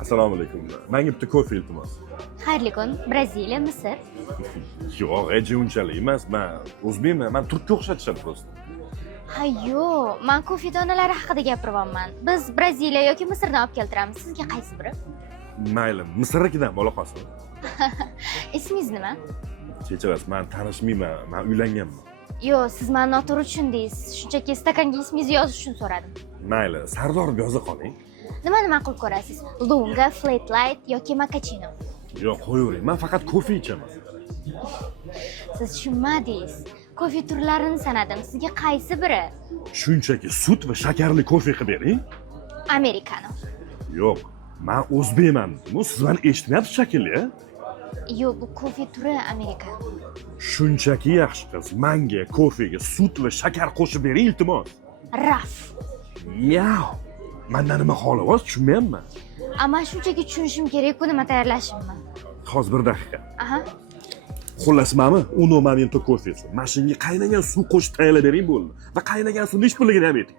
Assalomu alaykum. Menga bitta kofe iltimos. Xayrli kun. Braziliya, Misr. Yo'q, unchalik emas. Men o'zbekman. Men turkka o'xshatishadi prosta. Ha yo'q, men kofe donalari haqida gapiryapman. Biz Braziliya yoki Misrdan olib keltiramiz. Sizga qaysi biri? Mayli, Misrnikidan bo'la qolsin. Ismingiz nima? Kechirasiz, men tanishmayman. Men uylanganman. Yo'q, siz meni noto'g'ri tushundingiz. Shunchaki stakanga ismingizni yozish uchun so'radim. Mayli, Sardor deb yoza qoling. Nimani ma'qul ko'rasiz? Lunga, flat white yoki macchiato? Yo'q, qo'yavering. Men faqat kofe ichaman. Siz tushunmadingiz. Kofe turlarini sanadim. Sizga qaysi biri? Shunchaki sut va shakarli kofe qilib bering. Americano. Yo'q, men o'zbekman. Bu siz meni eshitmayapsiz shekilli, a? Yo'q, bu kofe turi Americano. Shunchaki yaxshi qiz. Menga kofega sut va shakar qo'shib bering, iltimos. Raf. Yo'q. Mendan nima xohlayapsiz, tushunmayapman. Ammo shunchaki tushunishim kerak-ku nima tayyorlashimni. Hozir bir daqiqa. Aha. Xullas, mana un momento kofesi. Mashinga qaynagan suv qo'shib tayyorlab bering bo'ldi. Va qaynagan suvni ish pulligini ham ayting.